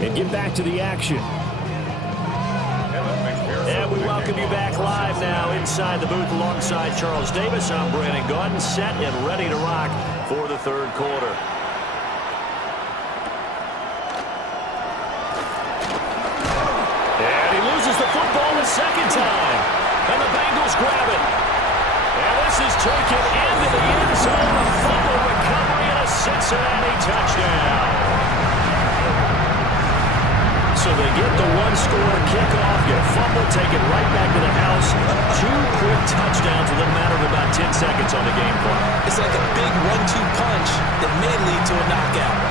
and get back to the action. And we welcome you back live now inside the booth alongside Charles Davis. I'm Brandon Gaudin, set and ready to rock for the third quarter. And he loses the football the second time. And the Bengals grab it. And this is taken into the end zone. A fumble recovery and a Cincinnati touchdown. So they get the one-score kickoff, get a fumble, take it right back to the house. 2 quick touchdowns within a matter of about 10 seconds on the game clock. It's like a big 1-2 punch that may lead to a knockout.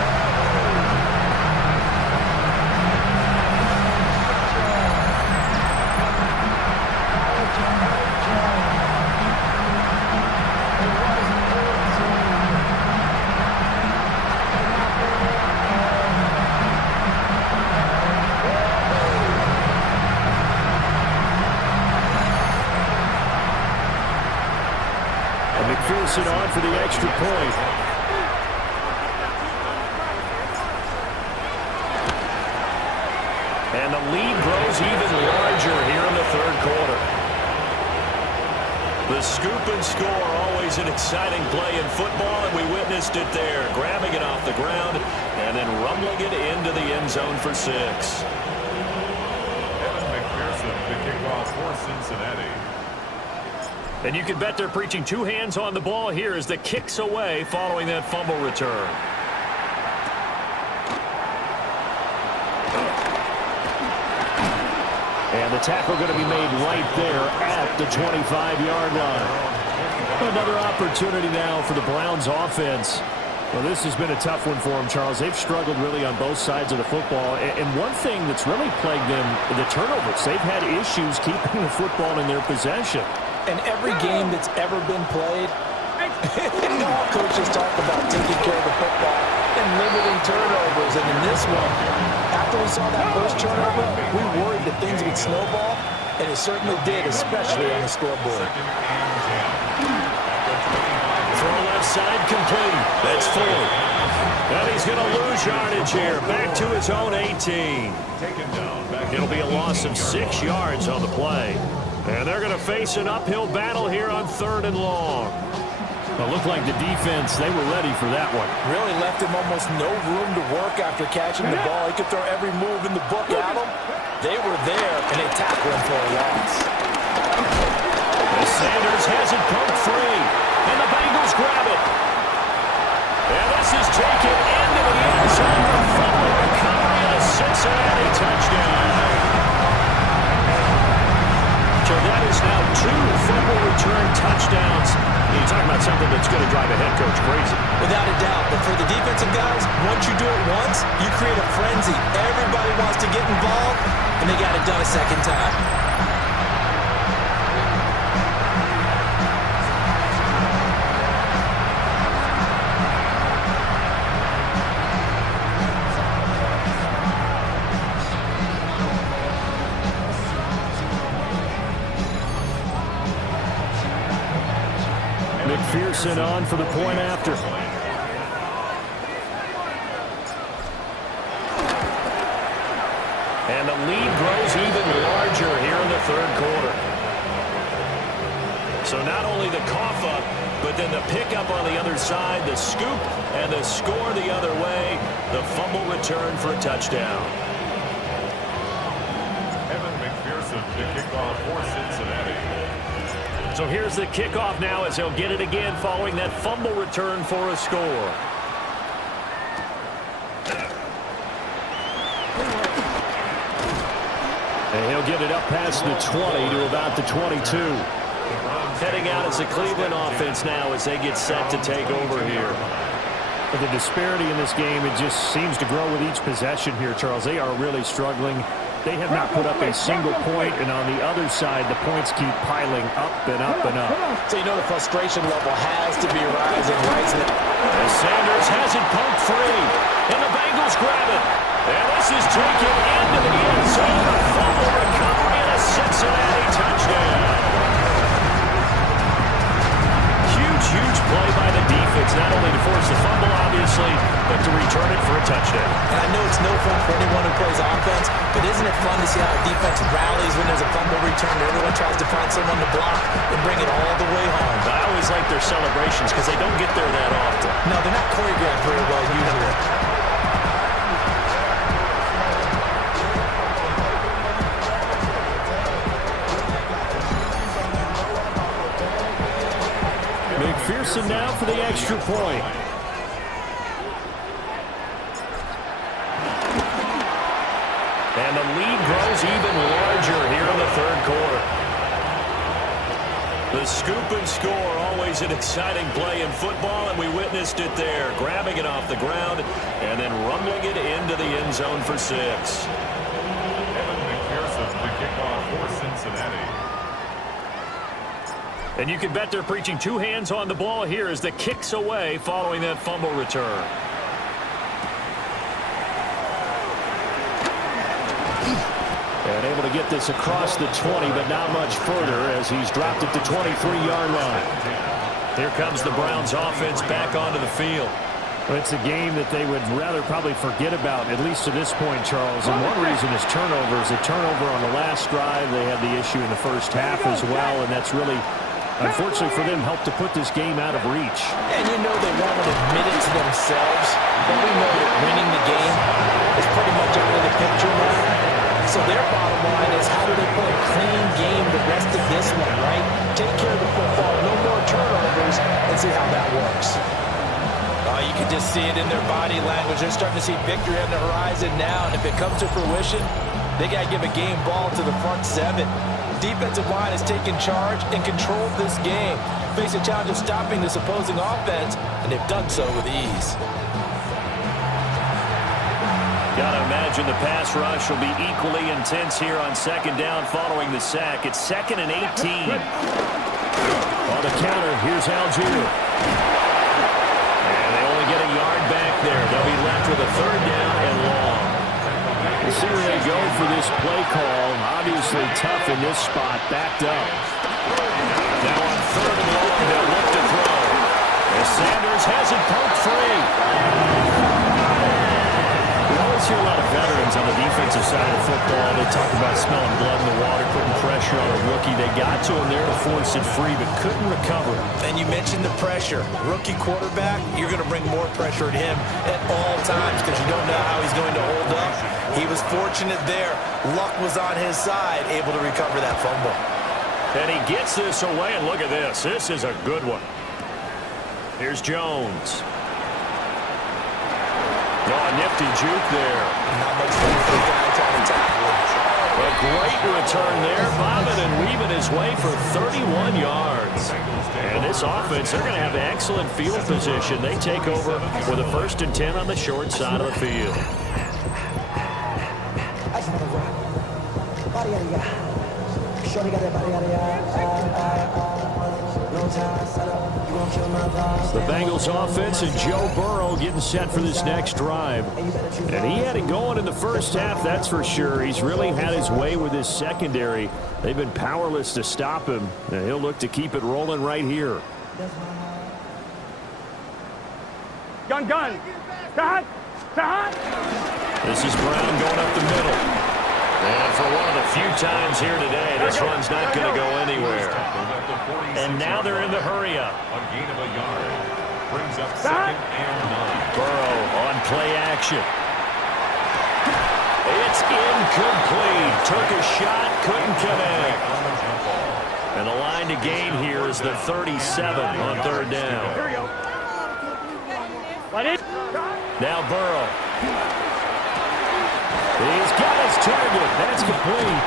McPherson on for the extra point. And the lead grows even larger here in the third quarter. The scoop and score, always an exciting play in football, and we witnessed it there, grabbing it off the ground and then rumbling it into the end zone for 6. McPherson, the kickoff for Cincinnati. And you can bet they're preaching 2 hands on the ball here as the kick's away following that fumble return. And the tackle going to be made right there at the 25-yard line. Another opportunity now for the Browns offense. Well, this has been a tough one for them, Charles. They've struggled really on both sides of the football. And one thing that's really plagued them, the turnovers. They've had issues keeping the football in their possession. In every game that's ever been played, coaches talk about taking care of the football and limiting turnovers. And in this one, after we saw that first turnover, we worried that things would snowball, and it certainly did, especially on the scoreboard. Throw left side complete. That's Ford. And he's going to lose yardage here. Back to his own 18. It'll be a loss of 6 yards on the play. And they're going to face an uphill battle here on 3rd and long. It looked like the defense, they were ready for that one. Really left him almost no room to work after catching the ball. He could throw every move in the book at him. They were there, and they tackled him for a loss. As Sanders has it pumped free, and the Bengals grab it. And this is taken into the end zone. A fumble recovery and a Cincinnati touchdown. So that is now 2 fumble return touchdowns. You talk about something that's going to drive a head coach crazy. Without a doubt. But for the defensive guys, once you do it once, you create a frenzy. Everybody wants to get involved, and they got it done a second time. McPherson on for the point after. And the lead grows even larger here in the third quarter. So not only the cough up, but then the pickup on the other side, the scoop, and the score the other way. The fumble return for a touchdown. McPherson, the kickoff for Cincinnati. So here's the kickoff now as he'll get it again following that fumble return for a score. And he'll get it up past the 20 to about the 22. Heading out as the Cleveland offense now as they get set to take over here. But the disparity in this game, it just seems to grow with each possession here, Charles. They are really struggling. They have not put up a single point, and on the other side, the points keep piling up and up and up. So you know the frustration level has to be rising. As Sanders has it pumped free, and the Bengals grab it. And this is taken into the end zone. A fumble recovery and a Cincinnati touchdown. Huge play by the defense, not only to force the fumble, obviously, but to return it for a touchdown. And I know it's no fun for anyone who plays But isn't it fun to see how a defense rallies when there's a fumble return? Everyone tries to find someone to block and bring it all the way home. I always like their celebrations because they don't get there that often. No, they're not choreographed very well usually. McPherson now for the extra point. And the lead grows even larger here in the third quarter. The scoop and score, always an exciting play in football, and we witnessed it there. Grabbing it off the ground and then rumbling it into the end zone for 6. McPherson, the kickoff for Cincinnati. And you can bet they're preaching 2 hands on the ball here as the kick's away following that fumble return. And able to get this across the 20, but not much further as he's dropped it to 23-yard line. Here comes the Browns offense back onto the field. It's a game that they would rather probably forget about, at least to this point, Charles. And one reason is turnovers. A turnover on the last drive. They had the issue in the first half as well, and that's really, unfortunately for them, helped to put this game out of reach. And you know they won't admit it to themselves, but we know that winning the game is pretty much out of the picture now. So their bottom line is how do they play a clean game the rest of this one, right? Take care of the football, no more turnovers, and see how that works. You can just see it in their body language. They're starting to see victory on the horizon now, and if it comes to fruition, they got to give a game ball to the front 7. Defensive line has taken charge and controlled this game. Face a challenge of stopping this opposing offense, and they've done so with ease. Got to imagine the pass rush will be equally intense here on second down following the sack. It's 2nd and 18. On the counter, here's Algier. And they only get a yard back there. They'll be left with a 3rd down and long. We'll see where they go for this play call. Obviously tough in this spot, backed up. Now on 3rd and long, they'll look to throw. As Sanders has it poked free. I see a lot of veterans on the defensive side of football. They talk about smelling blood in the water, putting pressure on a rookie. They got to him there to force it free, but couldn't recover. And you mentioned the pressure. Rookie quarterback, you're going to bring more pressure at him at all times because you don't know how he's going to hold up. He was fortunate there. Luck was on his side, able to recover that fumble. And he gets this away, and look at this. This is a good one. Here's Jones. Oh, a nifty juke there. Not much fun for the guy trying to tackle him. A great return there. Bobbing and weaving his way for 31 yards. And this offense, they're going to have excellent field position. They take over with a 1st and 10 on the short side of the field. The Bengals offense and Joe Burrow getting set for this next drive. And he had it going in the first half, that's for sure. He's really had his way with his secondary. They've been powerless to stop him. And he'll look to keep it rolling right here. Gun. Cut. This is Brown going up the middle. And for one of the few times here today, this run's not going to go anywhere. And now they're in the hurry-up. A gain of a yard. Brings up 2nd and 9. Burrow on play action. It's incomplete. Took a shot, couldn't connect. And the line to gain here is the 37 on 3rd down. Now Burrow. He's got his target. That's complete.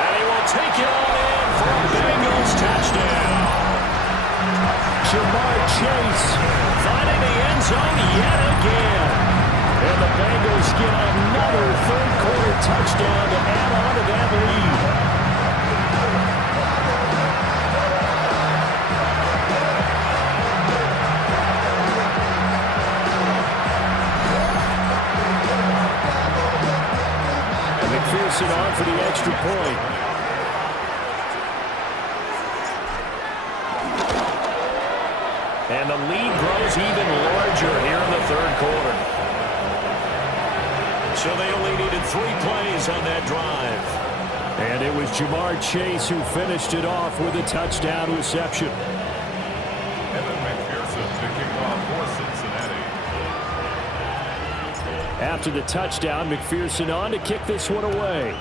And he will take it all in for a Bengals touchdown. Jamar Chase Finding the end zone yet again. and the Bengals get another 3rd quarter touchdown to add on to that lead. McPherson on for the extra point. And the lead grows even larger here in the 3rd quarter. So they only needed 3 plays on that drive. And it was Jamar Chase who finished it off with a touchdown reception. Evan McPherson to kick off for Cincinnati. After the touchdown, McPherson on to kick this one away.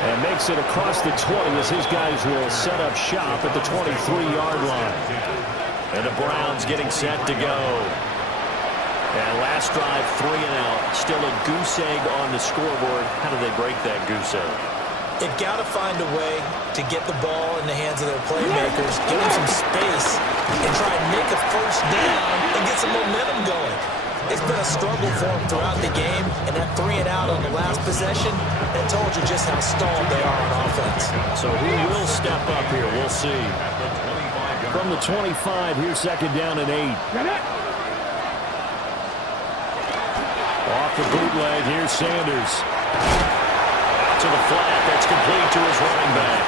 And makes it across the 20 as his guys will set up shop at the 23-yard line. And the Browns getting set to go. And last drive, 3 and out. Still a goose egg on the scoreboard. How do they break that goose egg? They've got to find a way to get the ball in the hands of their playmakers, give them some space, and try and make a first down and get some momentum going. It's been a struggle for them throughout the game, and that 3 and out on the last possession, that told you just how stalled they are on offense. So who will step up here? We'll see. From the 25, here's second down and 8. Off the bootleg, here's Sanders. Out to the flat, that's complete to his running back.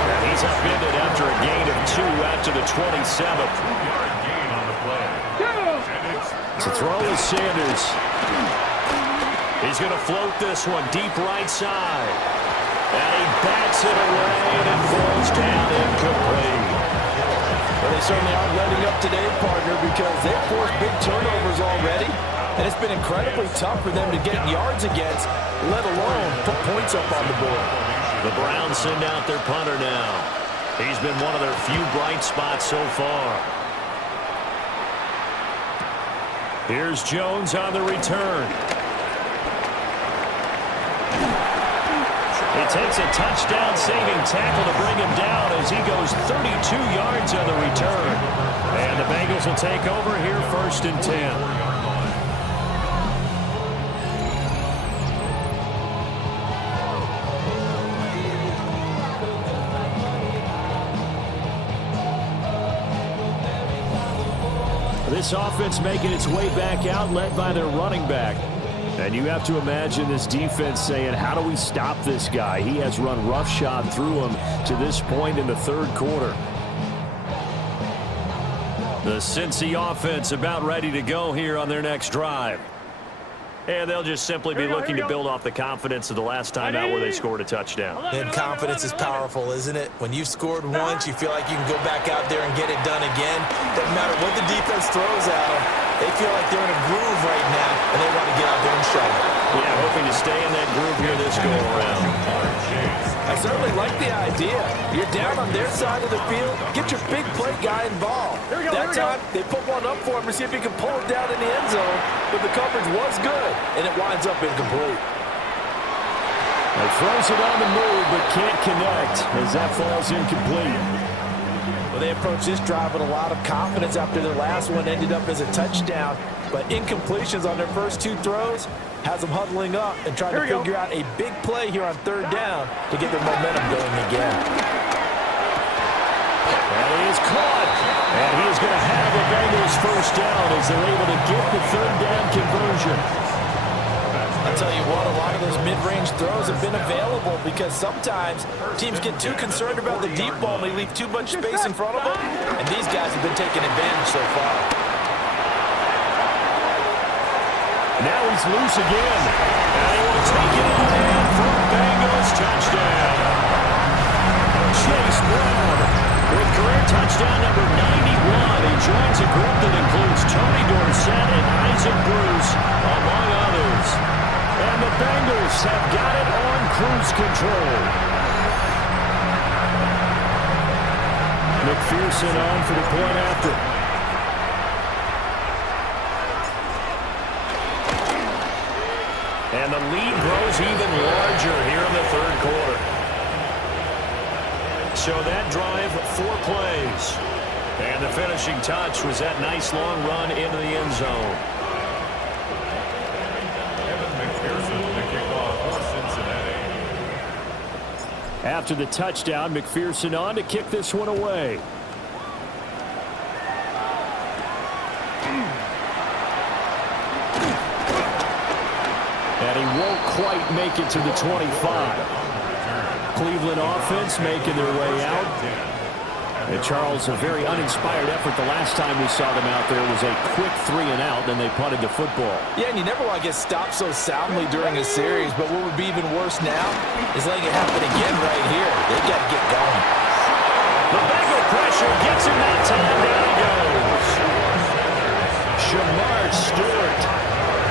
And he's upended after a gain of 2 out to the 27th. 2-yard gain on the play. To throw is Sanders. He's going to float this one deep right side. And he bats it away and it falls down incomplete. Well, they certainly aren't letting up today, partner, because they've forced big turnovers already. And it's been incredibly tough for them to get yards against, let alone put points up on the board. The Browns send out their punter now. He's been one of their few bright spots so far. Here's Jones on the return. It takes a touchdown-saving tackle to bring him down as he goes 32 yards on the return. And the Bengals will take over here, 1st and 10. This offense making its way back out, led by their running back. And you have to imagine this defense saying, how do we stop this guy? He has run roughshod through him to this point in the 3rd quarter. The Cincy offense about ready to go here on their next drive. And they'll just simply be looking to build off the confidence of the last time out where they scored a touchdown. And confidence is powerful, isn't it? When you've scored once, you feel like you can go back out there and get it done again. Doesn't matter what the defense throws at them. They feel like they're in a groove right now, and they want to get out there and show it. Yeah, hoping to stay in that groove here this go-around. I certainly like the idea. You're down on their side of the field. Get your big play guy involved. That time, they put one up for him to see if he can pull it down in the end zone. But the coverage was good, and it winds up incomplete. He throws it on the move, but can't connect as that falls incomplete. Well, they approached this drive with a lot of confidence after their last one ended up as a touchdown. But incompletions on their first 2 throws has them huddling up and trying to figure out a big play here on 3rd down to get their momentum going again. And he is caught. And he is going to have the Bengals first down as they're able to get the 3rd down conversion. I'll tell you what, a lot of those mid-range throws have been available because sometimes teams get too concerned about the deep ball and they leave too much space in front of them. And these guys have been taking advantage so far. Now he's loose again. And he will take it in for a Bengals touchdown. Chase Brown with career touchdown number 91. He joins a group that includes Tony Dorsett and Isaac Bruce, among others. And the Bengals have got it on cruise control. McPherson on for the point after. And the lead grows even larger here in the 3rd quarter. So that drive, 4 plays. And the finishing touch was that nice long run into the end zone. Evan McPherson to kick off for Cincinnati. After the touchdown, McPherson on to kick this one away. And he won't quite make it to the 25. Cleveland offense making their way out. And Charles, a very uninspired effort. The last time we saw them out there was a quick 3-and-out, then they punted the football. Yeah, and you never want to get stopped so soundly during a series, but what would be even worse now is letting it happen again right here. They got to get going. The Bengal pressure gets him that time. Down he goes. Shamar Stewart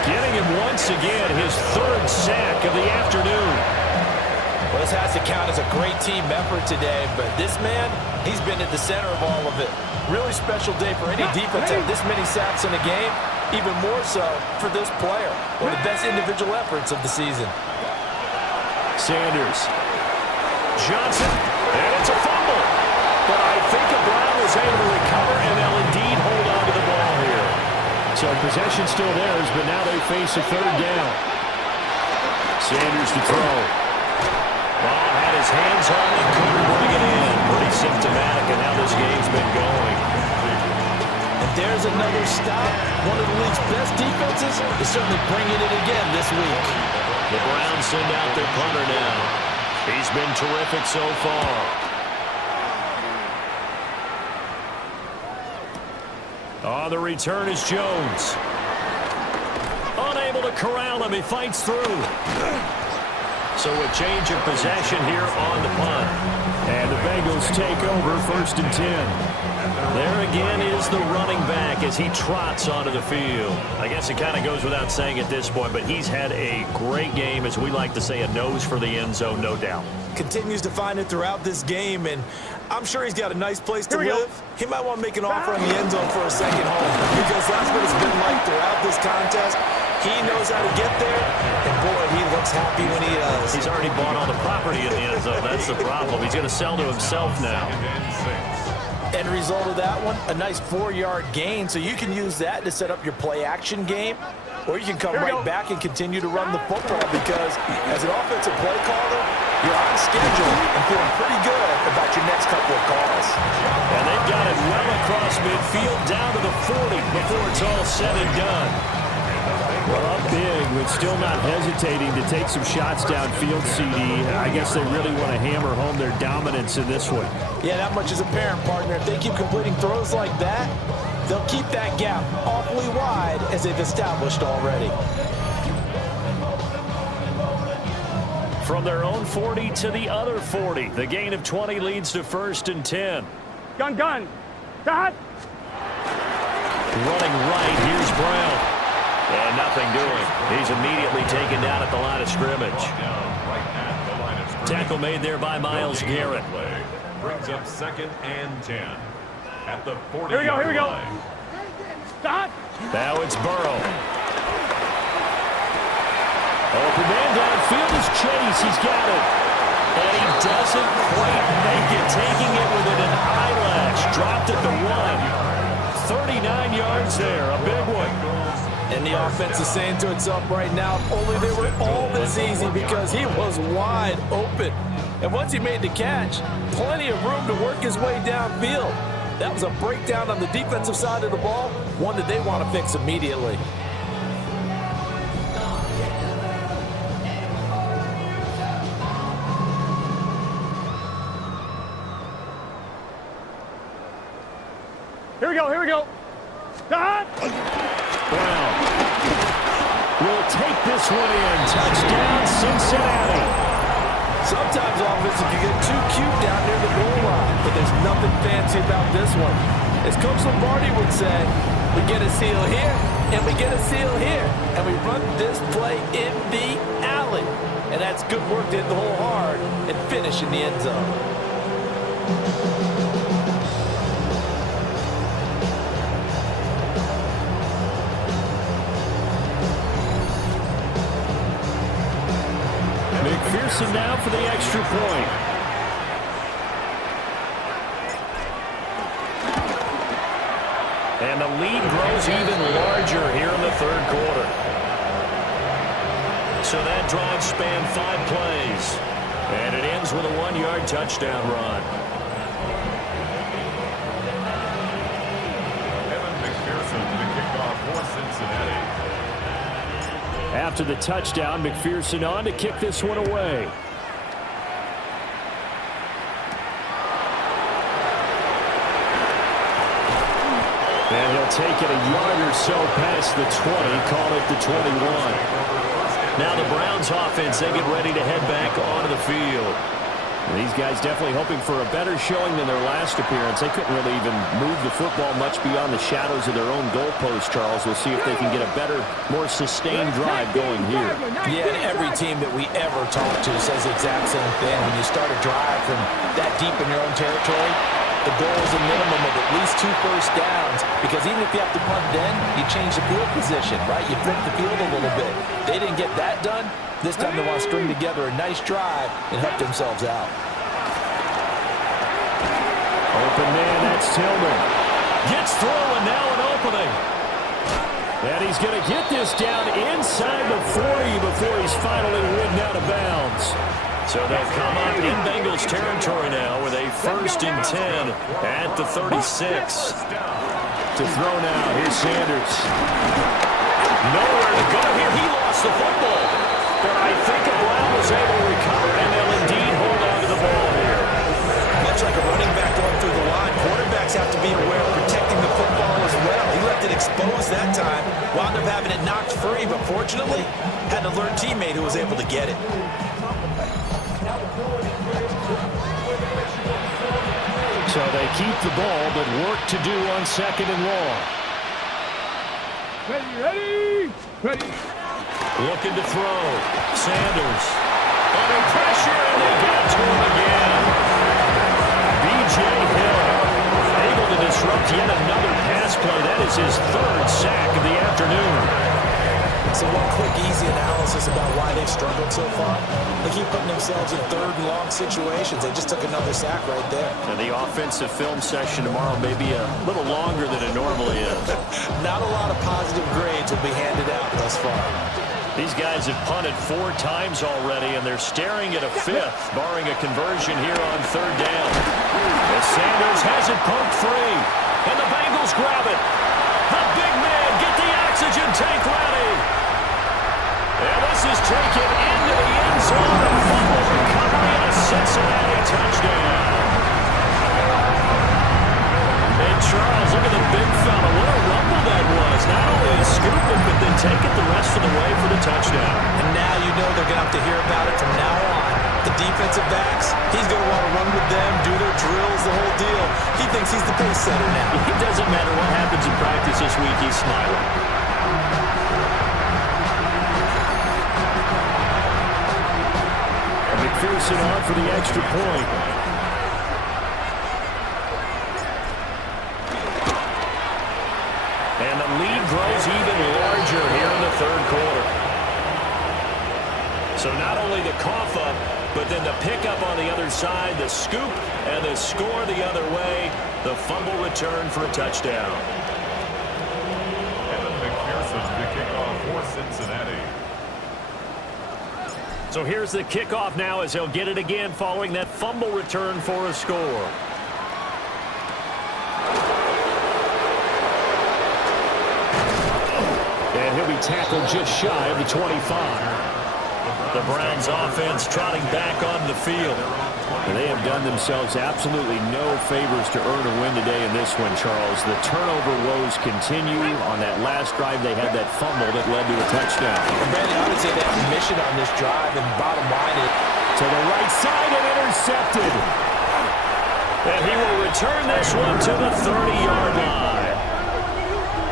getting him once again his third sack of the afternoon. Well, this has to count as a great team effort today, but this man, he's been at the center of all of it. Really special day for any defense to have this many sacks in a game, even more so for this player. One of the best individual efforts of the season. Sanders. Johnson, and it's a fumble. But I think the Brown was able to recover, and they'll indeed hold on to the ball here. So possession still theirs, but now they face a third down. Sanders to throw. Ball had his hands on it, couldn't bring it in. Pretty symptomatic of how this game's been going. And there's another stop. One of the league's best defenses is certainly bringing it again this week. The Browns send out their punter now. He's been terrific so far. On the return is Jones. Unable to corral him, he fights through. So a change of possession here on the punt. And the Bengals take over 1st and 10. There again is the running back as he trots onto the field. I guess it kind of goes without saying at this point, but he's had a great game, as we like to say, a nose for the end zone, no doubt. Continues to find it throughout this game, and I'm sure he's got a nice place to live. He might want to make an offer on the end zone for a second home, because that's what it's been like throughout this contest. He knows how to get there, and boy, he looks happy when he does. He's already bought all the property in the end zone. That's the problem. He's going to sell to himself now. End result of that one, a nice 4-yard gain, so you can use that to set up your play-action game, or you can come right back and continue to run the football, because as an offensive play caller, you're on schedule and feeling pretty good about your next couple of calls. And they've got it well across midfield down to the 40 before it's all said and done. Well, up big, but still not hesitating to take some shots downfield, CD. I guess they really want to hammer home their dominance in this one. Yeah, that much is apparent, partner. If they keep completing throws like that, they'll keep that gap awfully wide as they've established already. From their own 40 to the other 40, the gain of 20 leads to 1st and 10. Gun. Start. Running right, here's Brown. And nothing doing. He's immediately taken down at the line of scrimmage. Tackle made there by Myles Garrett. Brings up 2nd and 10 at the 40. Here we go. Start. Now it's Burrow. Open man downfield is Chase. He's got it. And he doesn't quite make it, taking it within an eyelash. Dropped at the 1. 39 yards there, a big one. And the offense is saying to itself right now, if only they were all this easy, because he was wide open. And once he made the catch, plenty of room to work his way downfield. That was a breakdown on the defensive side of the ball, one that they want to fix immediately. Here we go. Start. Brown will take this one in. Touchdown, Cincinnati. Sometimes offenses can get too cute down near the goal line, but there's nothing fancy about this one. As Coach Lombardi would say, we get a seal here, and we get a seal here, and we run this play in the alley. And that's good work to hit the hole hard and finish in the end zone. McPherson now for the extra point. And the lead grows even larger here in the 3rd quarter. So that drive spanned 5 plays. And it ends with a 1-yard touchdown run. Evan McPherson to kick off for Cincinnati. After the touchdown, McPherson on to kick this one away. And he'll take it a yard or so past the 20, call it the 21. Now the Browns offense, they get ready to head back onto the field. These guys definitely hoping for a better showing than their last appearance. They couldn't really even move the football much beyond the shadows of their own goalpost, Charles. We'll see if they can get a better, more sustained drive going here. Yeah, and every team that we ever talk to says the exact same thing. When you start a drive from that deep in your own territory, the goal is a minimum of at least 2 first downs, because even if you have to punt then, you change the field position, right? You flip the field a little bit. They didn't get that done. This time they want to string together a nice drive and help themselves out. Open man, that's Tillman. Gets through, and now an opening. And he's going to get this down inside the 40 before he's finally ridden out of bounds. So they'll come up in Bengals territory now with a 1st and 10 at the 36. To throw now, here's Sanders. Nowhere to go here. He lost the football. But I think Brown was able to recover, and they'll indeed hold on to the ball here. Much like a running back going through the line, quarterbacks have to be aware of protecting the football as well. He left it exposed that time, wound up having it knocked free, but fortunately had an alert teammate who was able to get it. So they keep the ball, but work to do on 2nd and long. Ready. Looking to throw. Sanders. Under pressure, and they get to him again. B.J. Hill able to disrupt yet another pass play. That is his 3rd sack of the afternoon. So one quick, easy analysis about why they've struggled so far. They keep putting themselves in 3rd and long situations. They just took another sack right there. And the offensive film session tomorrow may be a little longer than it normally is. Not a lot of positive grades will be handed out thus far. These guys have punted 4 times already, and they're staring at a 5th, barring a conversion here on 3rd down. As Sanders has it poked free, and the Bengals grab it. The big man, get the oxygen tank ready. And this is taken into the end zone. A fumble recovery and a Cincinnati touchdown. And Charles, look at the big fella. What a rumble that was. Not only to scoop it, but then take it the rest of the way for the touchdown. And now you know they're going to have to hear about it from now on. The defensive backs, he's going to want to run with them, do their drills, the whole deal. He thinks he's the pace setter now. It doesn't matter what happens in practice this week, he's smiling. McPherson on for the extra point. And the lead grows even larger here in the 3rd quarter. So not only the cough up, but then the pickup on the other side, the scoop, and the score the other way. The fumble return for a touchdown. Evan McPherson picking off for Cincinnati. So here's the kickoff now as he'll get it again following that fumble return for a score. And he'll be tackled just shy of the 25. The Browns offense trotting back onto the field. And they have done themselves absolutely no favors to earn a win today in this one, Charles. The turnover woes continue. On that last drive, they had that fumble that led to a touchdown. And Brandon, I would say they have mission on this drive, and bottom line is to the right side and intercepted. And he will return this one to the 30-yard line.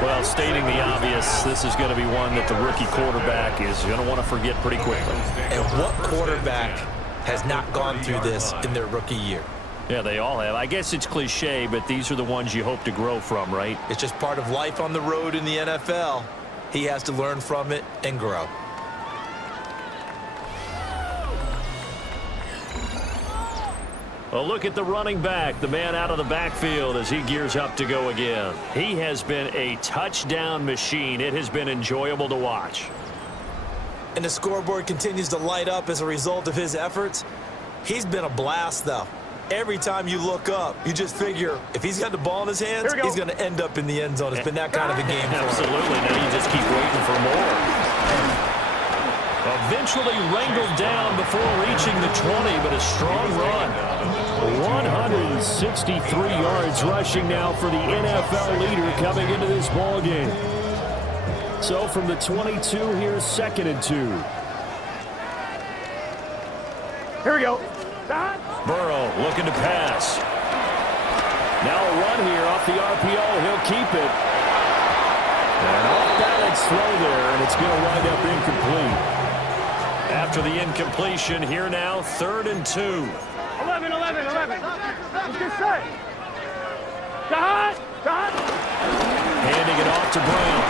Well, stating the obvious, this is going to be one that the rookie quarterback is going to want to forget pretty quickly. And what quarterback has not gone through this in their rookie year? Yeah, they all have. I guess it's cliche, but these are the ones you hope to grow from, right? It's just part of life on the road in the NFL. He has to learn from it and grow. Well, look at the running back, the man out of the backfield as he gears up to go again. He has been a touchdown machine. It has been enjoyable to watch. And the scoreboard continues to light up as a result of his efforts. He's been a blast, though. Every time you look up, you just figure if he's got the ball in his hands, he's going to end up in the end zone. It's been that kind of a game for him. Absolutely. Now you just keep waiting for more. Eventually wrangled down before reaching the 20, but a strong run. 163 yards rushing now for the NFL leader coming into this ball game. So from the 22, here's 2nd and 2. Here we go. Burrow looking to pass. Now a run here off the RPO. He'll keep it. And off balance throw there, and it's going to wind up incomplete. After the incompletion, here now, 3rd and 2. 11. Let's get set. Got. Handing it off to Brown.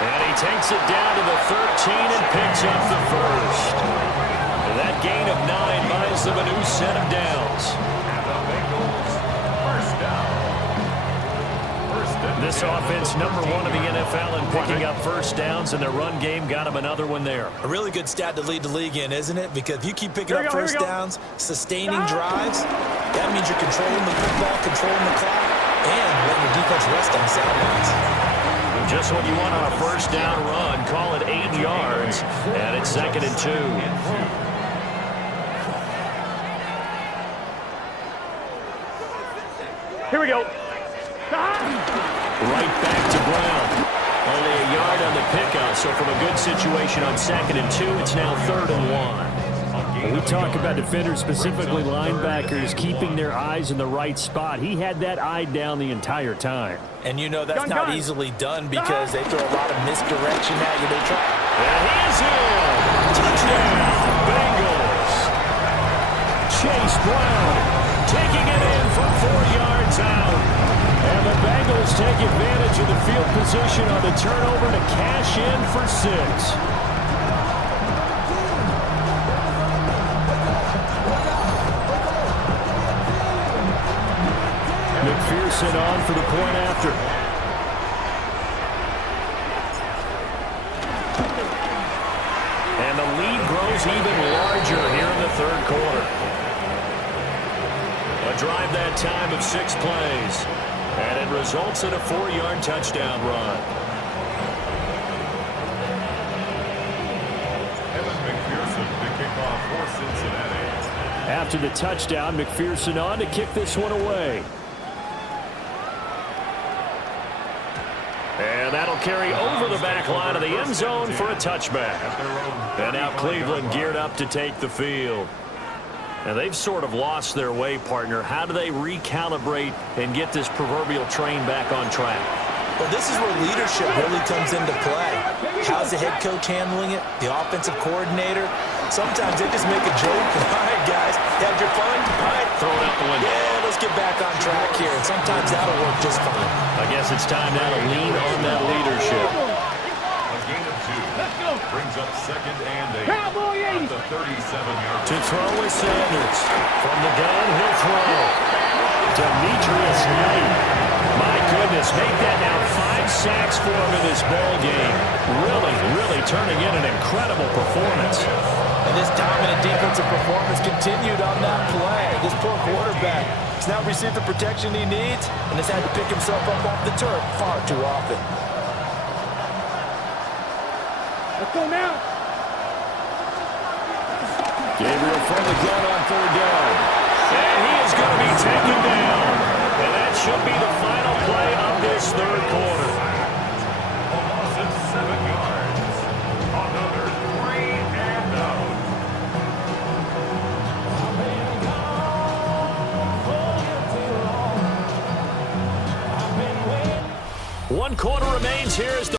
And he takes it down to the 13 and picks up the first. And that gain of 9 buys them a new set of downs. This offense, number 1 in the NFL in picking up first downs, and their run game got them another one there. A really good stat to lead the league in, isn't it? Because if you keep picking up first downs, sustaining drives, that means you're controlling the football, controlling the clock, and letting your defense rest on the sidelines. Just what you want on a first down run. Call it 8 yards, and it's 2nd and 2. Here we go. Right back to Brown. Only a yard on the pickup, so from a good situation on 2nd and 2, it's now 3rd and 1. When we talk about defenders, specifically linebackers, keeping their eyes in the right spot. He had that eye down the entire time. And you know that's not easily done because they throw a lot of misdirection at you. They try. And he is in. Touchdown, Bengals. Chase Brown taking it in from 4 yards out. And the Bengals take advantage of the field position on the turnover to cash in for 6. McPherson on for the point after. And the lead grows even larger here in the 3rd quarter. A drive that time of 6 plays. And it results in a 4-yard touchdown run. McPherson to kick off for Cincinnati. After the touchdown, McPherson on to kick this one away. And that'll carry over the back line of the end zone for a touchback. And now Cleveland geared up to take the field. And they've sort of lost their way, partner. How do they recalibrate and get this proverbial train back on track? Well, this is where leadership really comes into play. How's the head coach handling it? The offensive coordinator? Sometimes they just make a joke. All right, guys, had your fun? All right, Throw it out the window. Yeah, let's get back on track here. And sometimes that'll work just fine. I guess it's time now to lean on that leadership. A gain of 2. Let's go. Brings up 2nd and 8. Cowboy 80. At the 37-yard To throw is Sanders. From the gun, he'll throw. Demetrius Knight. My goodness, make that now 5 sacks for him in this ball game. Really turning in an incredible performance. And this dominant defensive performance continued on that play. This poor quarterback has now received the protection he needs and has had to pick himself up off the turf far too often. Let's go now. Gabriel from the gun on 3rd down. And he is going to be taken down. And that should be the final play of this 3rd quarter. loss of 7 yards. Another 3 and out. One quarter remains here as the